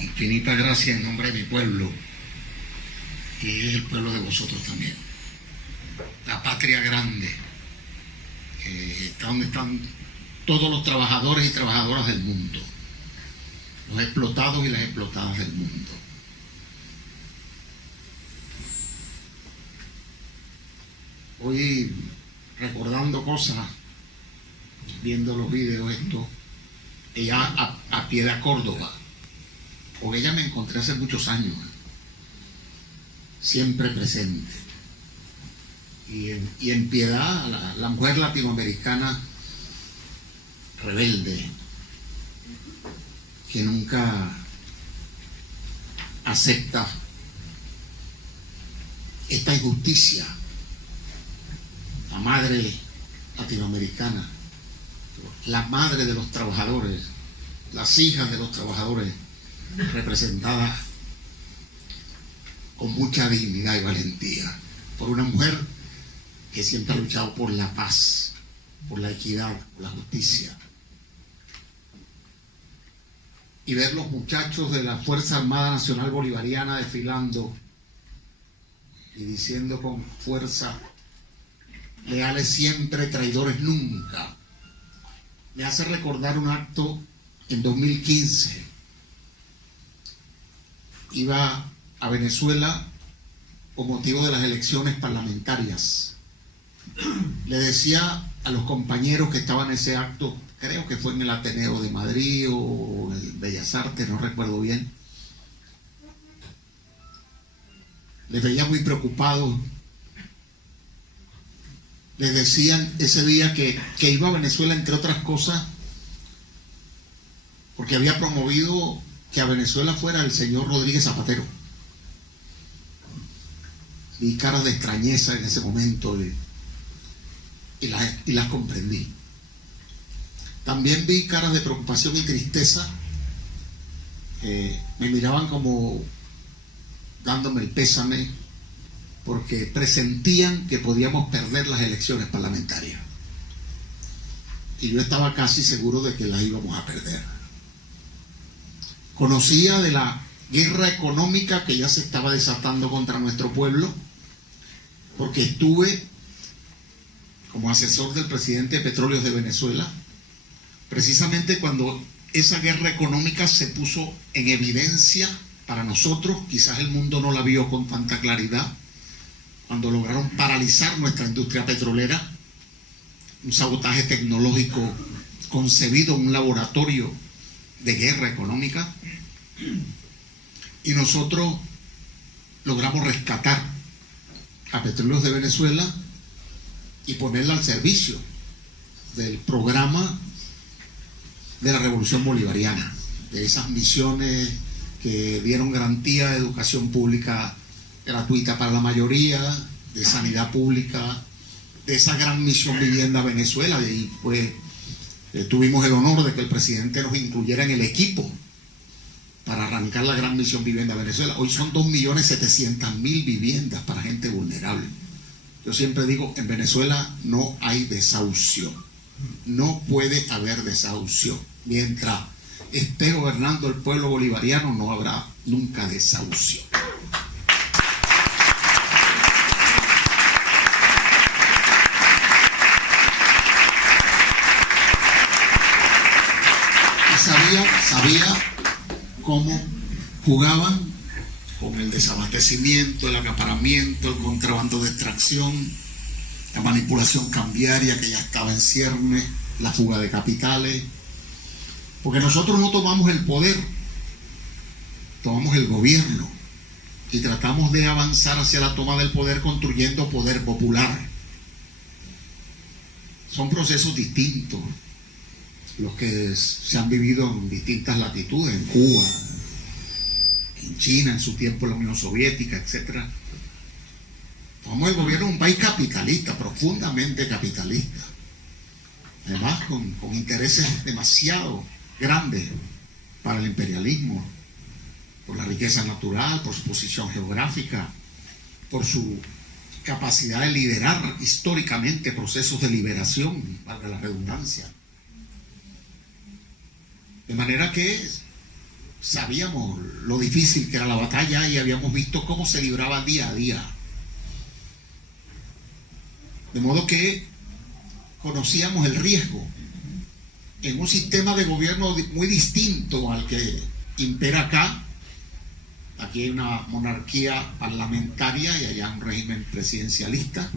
infinita gracia en nombre de mi pueblo, que es el pueblo de vosotros también. La patria grande, que está donde están todos los trabajadores y trabajadoras del mundo, los explotados y las explotadas del mundo. Hoy, recordando cosas, viendo los videos estos, ella a Piedad Córdoba, con ella me encontré hace muchos años, siempre presente. Y en Piedad, la mujer latinoamericana rebelde, que nunca acepta esta injusticia, la madre latinoamericana, la madre de los trabajadores, las hijas de los trabajadores, representadas con mucha dignidad y valentía por una mujer que siempre ha luchado por la paz, por la equidad, por la justicia. Y ver los muchachos de la Fuerza Armada Nacional Bolivariana desfilando y diciendo con fuerza: leales siempre, traidores nunca, me hace recordar un acto en 2015. Iba a Venezuela con motivo de las elecciones parlamentarias. Le decía a los compañeros que estaban en ese acto, creo que fue en el Ateneo de Madrid o en el Bellas Artes, no recuerdo bien, les veía muy preocupados. Les decían ese día que iba a Venezuela, entre otras cosas, porque había promovido que a Venezuela fuera el señor Rodríguez Zapatero. Vi caras de extrañeza en ese momento y las comprendí. También vi caras de preocupación y tristeza. Me miraban como dándome el pésame, porque presentían que podíamos perder las elecciones parlamentarias. Y yo estaba casi seguro de que las íbamos a perder. Conocía de la guerra económica que ya se estaba desatando contra nuestro pueblo, porque estuve como asesor del presidente de Petróleos de Venezuela, precisamente cuando esa guerra económica se puso en evidencia para nosotros. Quizás el mundo no la vio con tanta claridad, cuando lograron paralizar nuestra industria petrolera, un sabotaje tecnológico concebido en un laboratorio de guerra económica, y nosotros logramos rescatar a Petróleos de Venezuela y ponerla al servicio del programa de la Revolución Bolivariana, de esas misiones que dieron garantía de educación pública gratuita para la mayoría, de sanidad pública, de esa gran misión Vivienda Venezuela. Y pues tuvimos el honor de que el presidente nos incluyera en el equipo para arrancar la gran misión Vivienda Venezuela. Hoy son 2.700.000 viviendas para gente vulnerable. Yo siempre digo, en Venezuela no hay desahucio, no puede haber desahucio. Mientras esté gobernando el pueblo bolivariano, no habrá nunca desahucio. Sabía cómo jugaban con el desabastecimiento, el acaparamiento, el contrabando de extracción, la manipulación cambiaria que ya estaba en ciernes, la fuga de capitales. Porque nosotros no tomamos el poder, tomamos el gobierno y tratamos de avanzar hacia la toma del poder construyendo poder popular. Son procesos distintos los que se han vivido en distintas latitudes, en Cuba, en China, en su tiempo en la Unión Soviética, etc. Tomamos el gobierno de un país capitalista, profundamente capitalista, además con intereses demasiado grandes para el imperialismo, por la riqueza natural, por su posición geográfica, por su capacidad de liderar históricamente procesos de liberación, valga la redundancia. De manera que sabíamos lo difícil que era la batalla y habíamos visto cómo se libraba día a día. De modo que conocíamos el riesgo en un sistema de gobierno muy distinto al que impera acá. Aquí hay una monarquía parlamentaria y allá un régimen presidencialista.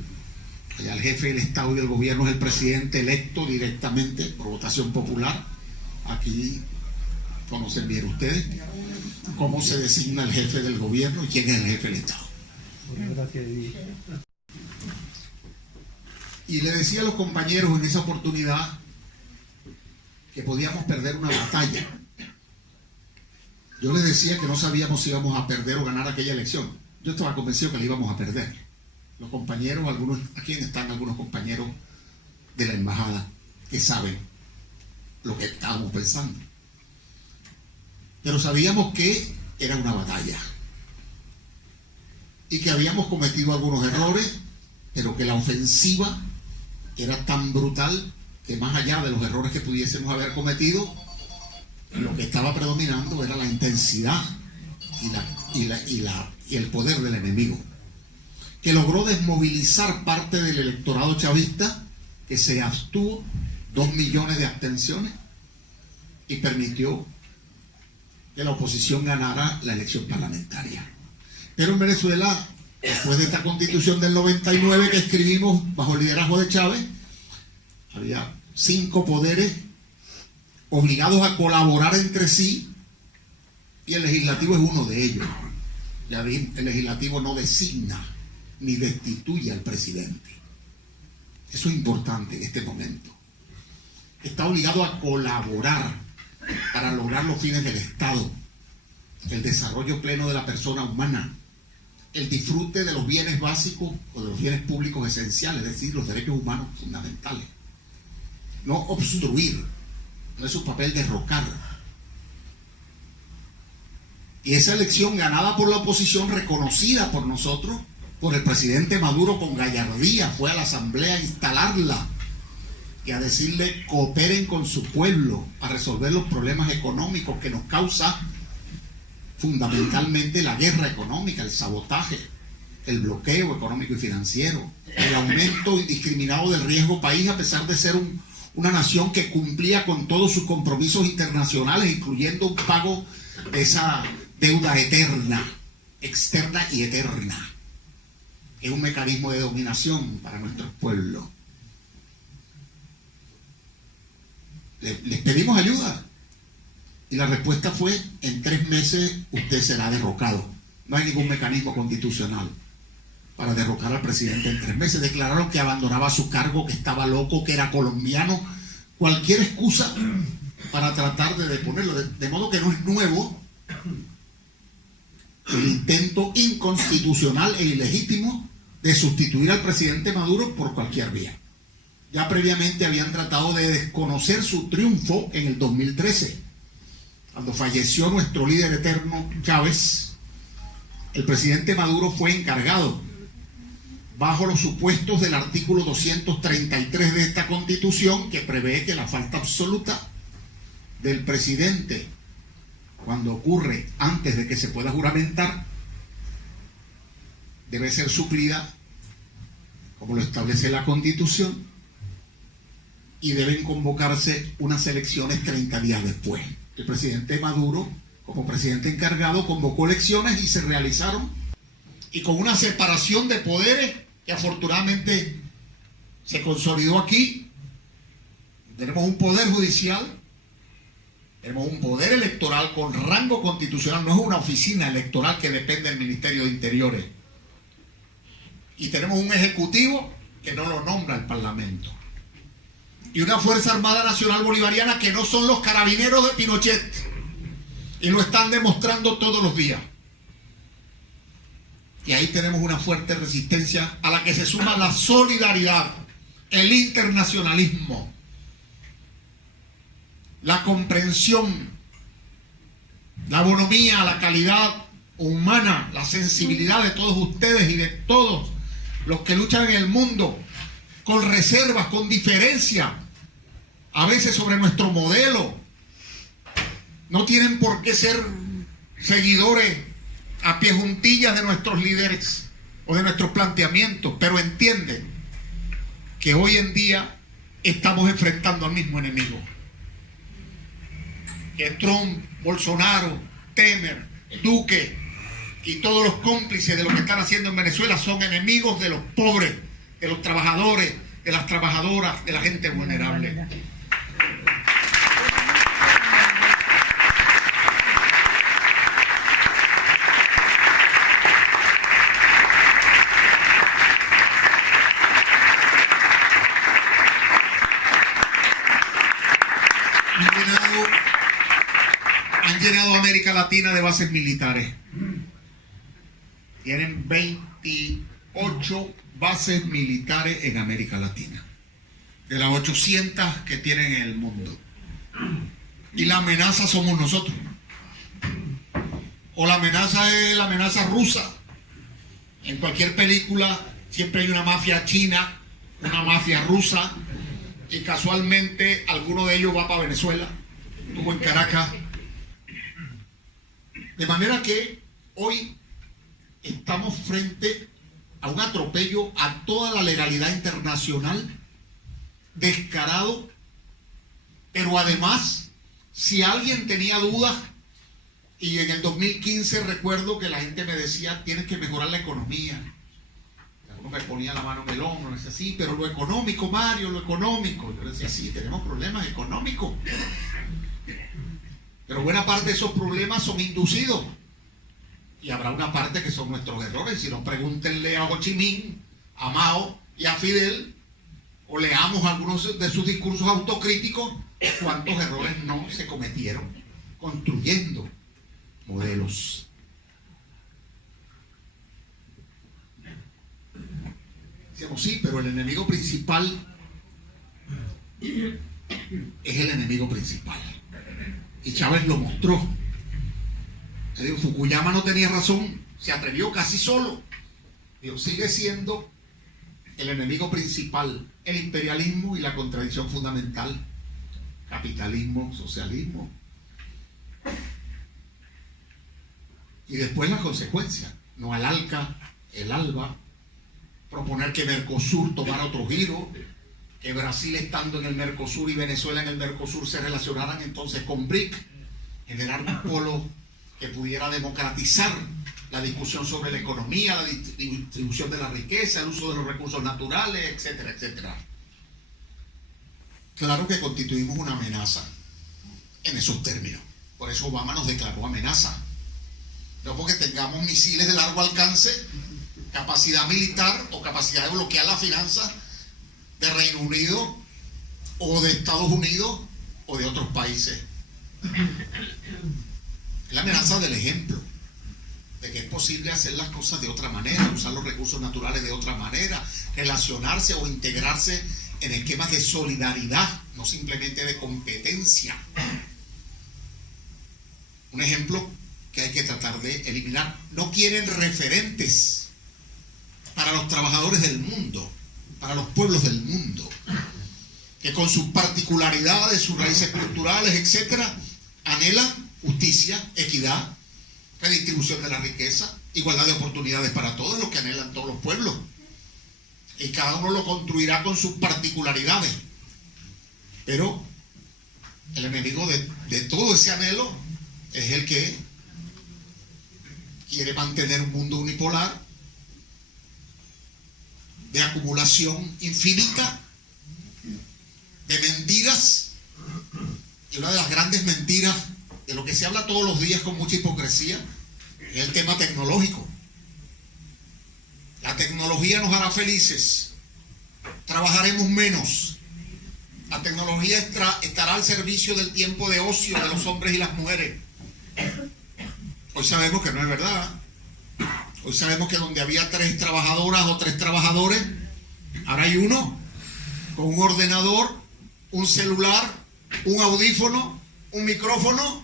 Allá el jefe del Estado y del gobierno es el presidente electo directamente por votación popular. Aquí conocen bien ustedes cómo se designa el jefe del gobierno y quién es el jefe del Estado. Y le decía a los compañeros en esa oportunidad que podíamos perder una batalla. Yo les decía que no sabíamos si íbamos a perder o ganar aquella elección. Yo estaba convencido que la íbamos a perder. Los compañeros, algunos, aquí están algunos compañeros de la embajada que saben lo que estábamos pensando. Pero sabíamos que era una batalla y que habíamos cometido algunos errores, pero que la ofensiva era tan brutal que más allá de los errores que pudiésemos haber cometido, lo que estaba predominando era la intensidad y el poder del enemigo, que logró desmovilizar parte del electorado chavista, que se abstuvo, 2 millones de abstenciones, y permitió que la oposición ganara la elección parlamentaria. Pero en Venezuela, después de esta constitución del 99 que escribimos bajo el liderazgo de Chávez, había 5 poderes obligados a colaborar entre sí, y el legislativo es uno de ellos. Ya vi, el legislativo no designa ni destituye al presidente. Eso es importante en este momento. Está obligado a colaborar para lograr los fines del Estado, el desarrollo pleno de la persona humana, el disfrute de los bienes básicos o de los bienes públicos esenciales, es decir, los derechos humanos fundamentales. No obstruir, no es su papel derrocar. Y esa elección ganada por la oposición, reconocida por nosotros, por el presidente Maduro con gallardía, fue a la asamblea a instalarla y a decirle: cooperen con su pueblo a resolver los problemas económicos que nos causa fundamentalmente la guerra económica, el sabotaje, el bloqueo económico y financiero, el aumento indiscriminado del riesgo país, a pesar de ser una nación que cumplía con todos sus compromisos internacionales, incluyendo un pago de esa deuda eterna, externa y eterna. Es un mecanismo de dominación para nuestros pueblos. Les pedimos ayuda y la respuesta fue: en 3 meses usted será derrocado. No hay ningún mecanismo constitucional para derrocar al presidente en 3 meses. Declararon que abandonaba su cargo, que estaba loco, que era colombiano, cualquier excusa para tratar de deponerlo. De modo que no es nuevo el intento inconstitucional e ilegítimo de sustituir al presidente Maduro por cualquier vía. Ya previamente habían tratado de desconocer su triunfo en el 2013, cuando falleció nuestro líder eterno Chávez. El presidente Maduro fue encargado, bajo los supuestos del artículo 233 de esta Constitución, que prevé que la falta absoluta del presidente, cuando ocurre antes de que se pueda juramentar, debe ser suplida, como lo establece la Constitución, y deben convocarse unas elecciones 30 días después. El presidente Maduro, como presidente encargado, convocó elecciones y se realizaron, y con una separación de poderes que afortunadamente se consolidó aquí. Tenemos un poder judicial, tenemos un poder electoral con rango constitucional, no es una oficina electoral que depende del Ministerio de Interiores, y tenemos un ejecutivo que no lo nombra el Parlamento, y una Fuerza Armada Nacional Bolivariana que no son los carabineros de Pinochet, y lo están demostrando todos los días. Y ahí tenemos una fuerte resistencia a la que se suma la solidaridad, el internacionalismo, la comprensión, la bonomía, la calidad humana, la sensibilidad de todos ustedes y de todos los que luchan en el mundo, con reservas, con diferencia, a veces sobre nuestro modelo, No tienen por qué ser seguidores a pie juntillas de nuestros líderes o de nuestros planteamientos, pero entienden que hoy en día estamos enfrentando al mismo enemigo. Que Trump, Bolsonaro, Temer, Duque y todos los cómplices de lo que están haciendo en Venezuela son enemigos de los pobres, de los trabajadores, de las trabajadoras, de la gente vulnerable. Han llenado América Latina de bases militares. Tienen 28 bases militares en América Latina, de las 800 que tienen en el mundo. Y la amenaza somos nosotros. O la amenaza es la amenaza rusa. En cualquier película siempre hay una mafia china, una mafia rusa, y casualmente alguno de ellos va para Venezuela, estuvo en Caracas. De manera que hoy estamos frente a un atropello a toda la legalidad internacional, descarado, pero además, si alguien tenía dudas, y en el 2015 recuerdo que la gente me decía, tienes que mejorar la economía. Uno me ponía la mano en el hombro, me decía, sí, pero lo económico, Mario, lo económico. Yo le decía, sí, tenemos problemas económicos. Pero buena parte de esos problemas son inducidos. Y habrá una parte que son nuestros errores. Si no, pregúntenle a Ho Chi Minh, a Mao y a Fidel, o leamos algunos de sus discursos autocríticos, cuántos errores no se cometieron construyendo modelos. Decíamos, sí, pero el enemigo principal es el enemigo principal. Y Chávez lo mostró. Fukuyama no tenía razón, se atrevió casi solo. Sigue siendo el enemigo principal, el imperialismo y la contradicción fundamental, capitalismo, socialismo. Y después las consecuencias, no al ALCA, el ALBA, proponer que Mercosur tomara otro giro, que Brasil estando en el Mercosur y Venezuela en el Mercosur se relacionaran entonces con BRIC, generar un polo que pudiera democratizar la discusión sobre la economía, la distribución de la riqueza, el uso de los recursos naturales, etcétera, etcétera. Claro que constituimos una amenaza en esos términos. Por eso Obama nos declaró amenaza. No porque tengamos misiles de largo alcance, capacidad militar o capacidad de bloquear las finanzas de Reino Unido o de Estados Unidos o de otros países. Es la amenaza del ejemplo, de que es posible hacer las cosas de otra manera, usar los recursos naturales de otra manera, relacionarse o integrarse en esquemas de solidaridad, no simplemente de competencia. Un ejemplo que hay que tratar de eliminar. No quieren referentes para los trabajadores del mundo, para los pueblos del mundo, que con sus particularidades, sus raíces culturales, etcétera, anhelan justicia, equidad, redistribución de la riqueza, igualdad de oportunidades para todos, lo que anhelan todos los pueblos. Y cada uno lo construirá con sus particularidades. Pero el enemigo de todo ese anhelo es el que quiere mantener un mundo unipolar, de acumulación infinita, de mentiras. Y una de las grandes mentiras, de lo que se habla todos los días con mucha hipocresía, es el tema tecnológico. La tecnología nos hará felices, trabajaremos menos, la tecnología estará al servicio del tiempo de ocio de los hombres y las mujeres. Hoy sabemos que no es verdad. Hoy sabemos que donde había 3 trabajadoras o 3 trabajadores, ahora hay uno con un ordenador, un celular, un audífono, un micrófono,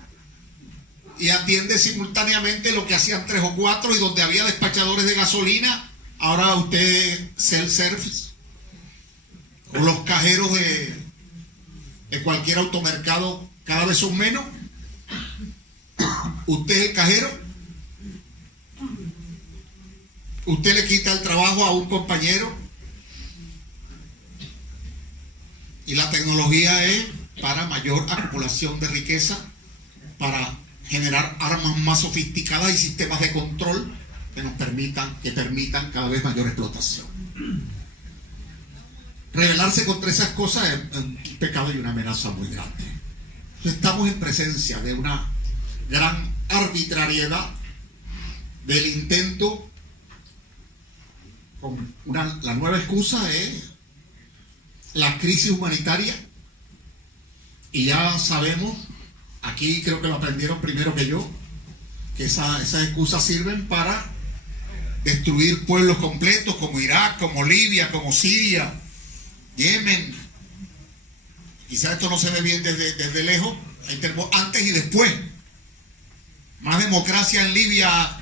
y atiende simultáneamente lo que hacían 3 o 4, y donde había despachadores de gasolina, ahora usted self-service, o los cajeros de cualquier automercado cada vez son menos. ¿Usted es el cajero? ¿Usted le quita el trabajo a un compañero? Y la tecnología es para mayor acumulación de riqueza, para generar armas más sofisticadas y sistemas de control que permitan cada vez mayor explotación. Rebelarse contra esas cosas es un pecado y una amenaza muy grande. Estamos en presencia de una gran arbitrariedad del intento. La nueva excusa es la crisis humanitaria, y ya sabemos, aquí creo que lo aprendieron primero que yo, que esas excusas sirven para destruir pueblos completos como Irak, como Libia, como Siria, Yemen. Quizás esto no se ve bien desde lejos. Ahí tenemos antes y después. Más democracia en Libia,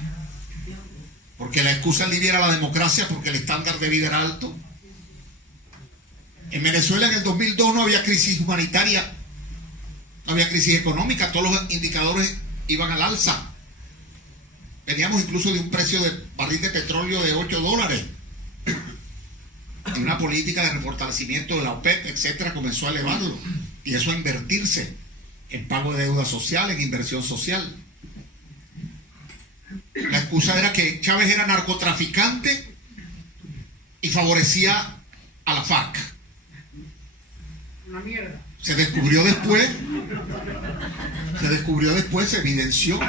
porque la excusa en Libia era la democracia, porque el estándar de vida era alto. En Venezuela en el 2002 no había crisis humanitaria, no había crisis económica, todos los indicadores iban al alza. Veníamos incluso de un precio de barril de petróleo de $8. Y una política de refortalecimiento de la OPEP, etcétera, comenzó a elevarlo. Y eso a invertirse en pago de deuda social, en inversión social. La excusa era que Chávez era narcotraficante y favorecía a la FARC. Una mierda. Se descubrió después, se evidenció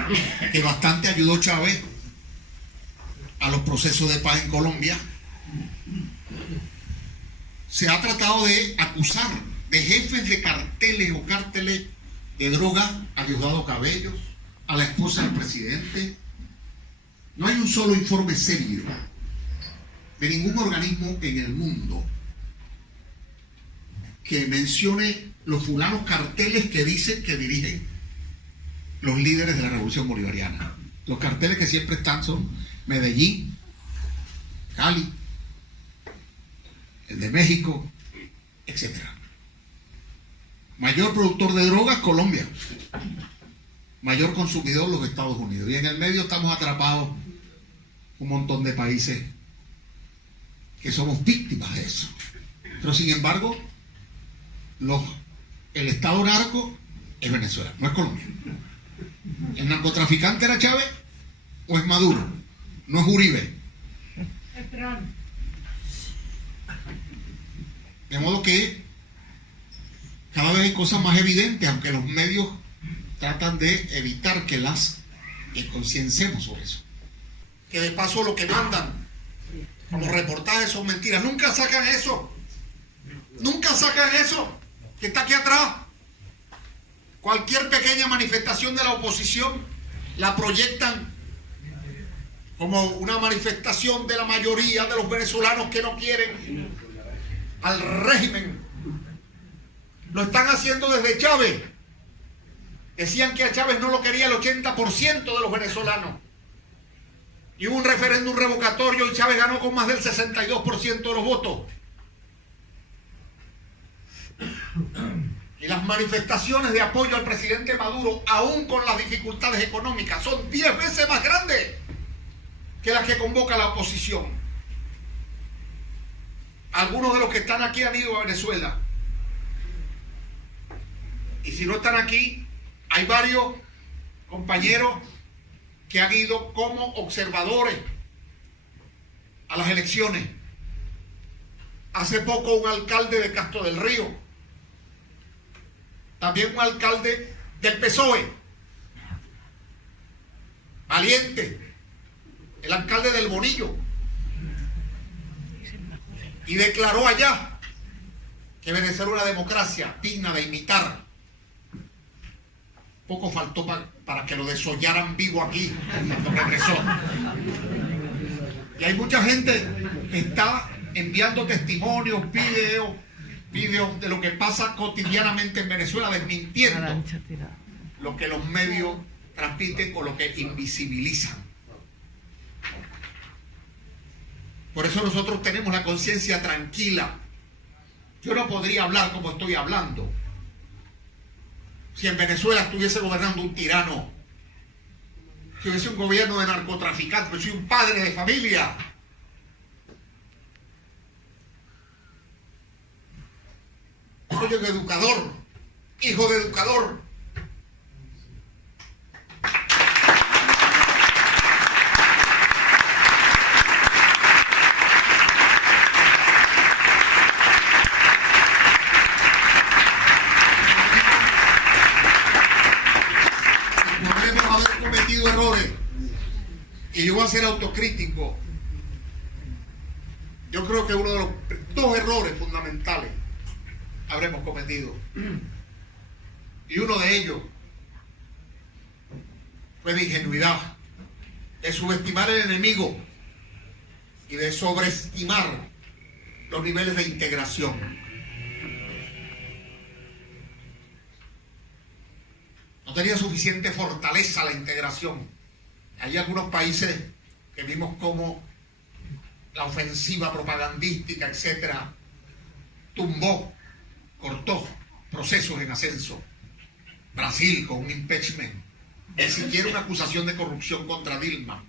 que bastante ayudó Chávez a los procesos de paz en Colombia. Se ha tratado de acusar de jefes de carteles o cárteles de droga a Diosdado Cabello, a la esposa del presidente. No hay un solo informe serio de ningún organismo en el mundo que mencione los fulanos carteles que dicen que dirigen los líderes de la revolución bolivariana. Los carteles que siempre están son Medellín, Cali, el de México, etc. Mayor productor de drogas, Colombia. Mayor consumidor, los Estados Unidos. Y en el medio estamos atrapados un montón de países que somos víctimas de eso. Pero sin embargo, el Estado narco es Venezuela, no es Colombia. ¿El narcotraficante era Chávez o es Maduro? No es Uribe. De modo que cada vez hay cosas más evidentes, aunque los medios tratan de evitar que las concienciemos sobre eso. Que de paso lo que mandan como reportajes son mentiras. Nunca sacan eso. Nunca sacan eso que está aquí atrás. Cualquier pequeña manifestación de la oposición la proyectan como una manifestación de la mayoría de los venezolanos que no quieren al régimen. Lo están haciendo desde Chávez. Decían que a Chávez no lo quería el 80% de los venezolanos. Y hubo un referéndum revocatorio y Chávez ganó con más del 62% de los votos. Y las manifestaciones de apoyo al presidente Maduro, aún con las dificultades económicas, son 10 veces más grandes que las que convoca la oposición. Algunos de los que están aquí han ido a Venezuela. Y si no están aquí, hay varios compañeros que han ido como observadores a las elecciones. Hace poco un alcalde de Castro del Río, también un alcalde del PSOE, valiente, el alcalde del Bonillo, y declaró allá que Venezuela es una democracia digna de imitar. Poco faltó para que lo desollaran vivo aquí cuando regresó. Y hay mucha gente que está enviando testimonios, videos de lo que pasa cotidianamente en Venezuela, desmintiendo lo que los medios transmiten o lo que invisibilizan. Por eso nosotros tenemos la conciencia tranquila. Yo no podría hablar como estoy hablando si en Venezuela estuviese gobernando un tirano si hubiese un gobierno de narcotraficantes, pero soy un padre de familia. Soy un educador, hijo de educador. Podremos haber cometido errores y yo voy a ser autocrítico. Yo creo que uno de los dos errores fundamentales habremos cometido, y uno de ellos fue de ingenuidad, de subestimar el enemigo y de sobreestimar los niveles de integración. No tenía suficiente fortaleza la integración. Hay algunos países que vimos como la ofensiva propagandística, etcétera, cortó procesos en ascenso. Brasil con un impeachment, ni siquiera una acusación de corrupción contra Dilma.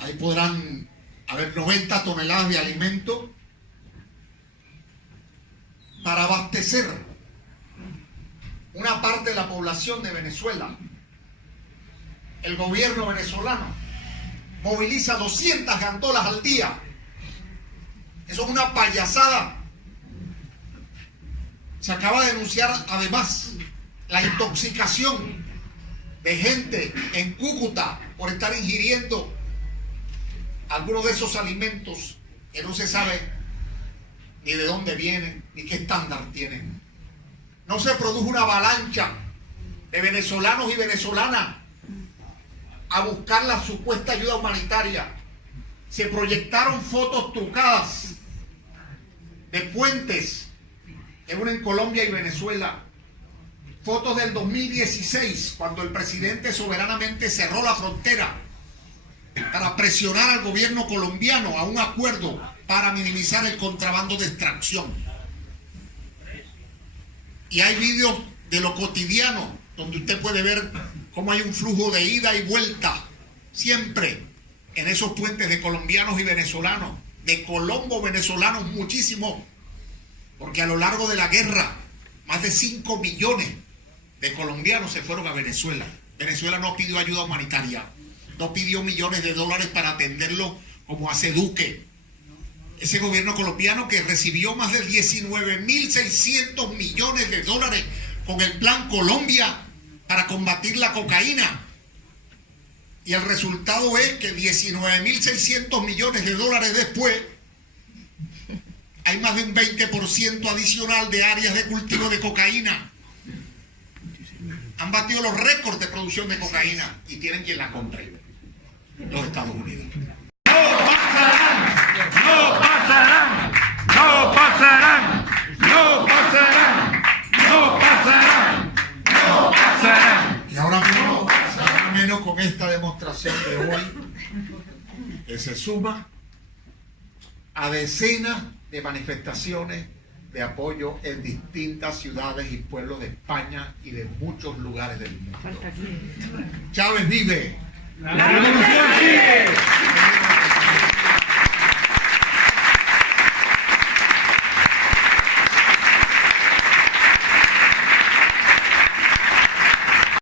Ahí podrán haber 90 toneladas de alimento para abastecer una parte de la población de Venezuela. El gobierno venezolano moviliza 200 gandolas al día. Eso es una payasada. Se acaba de denunciar además la intoxicación de gente en Cúcuta por estar ingiriendo algunos de esos alimentos que no se sabe ni de dónde vienen ni qué estándar tienen. No se produjo una avalancha de venezolanos y venezolanas a buscar la supuesta ayuda humanitaria. Se proyectaron fotos trucadas de puentes que unen Colombia y Venezuela. Fotos del 2016, cuando el presidente soberanamente cerró la frontera para presionar al gobierno colombiano a un acuerdo para minimizar el contrabando de extracción. Y hay vídeos de lo cotidiano donde usted puede ver cómo hay un flujo de ida y vuelta siempre en esos puentes de colombianos y venezolanos, de colombo venezolanos muchísimo, porque a lo largo de la guerra más de 5 millones de colombianos se fueron a Venezuela. Venezuela no pidió ayuda humanitaria, no pidió millones de dólares para atenderlo como hace Duque. Ese gobierno colombiano que recibió más de 19.600 millones de dólares con el Plan Colombia para combatir la cocaína. Y el resultado es que 19.600 millones de dólares después hay más de un 20% adicional de áreas de cultivo de cocaína. Han batido los récords de producción de cocaína y tienen quien la compre: los Estados Unidos. ¡No pasarán! ¡No pasarán! ¡No pasarán! ¡No pasarán! ¡No pasarán! ¡No pasarán! Y ahora menos con esta demostración de hoy, que se suma a decenas de manifestaciones de apoyo en distintas ciudades y pueblos de España y de muchos lugares del mundo. Chávez vive. ¡La revolución sigue!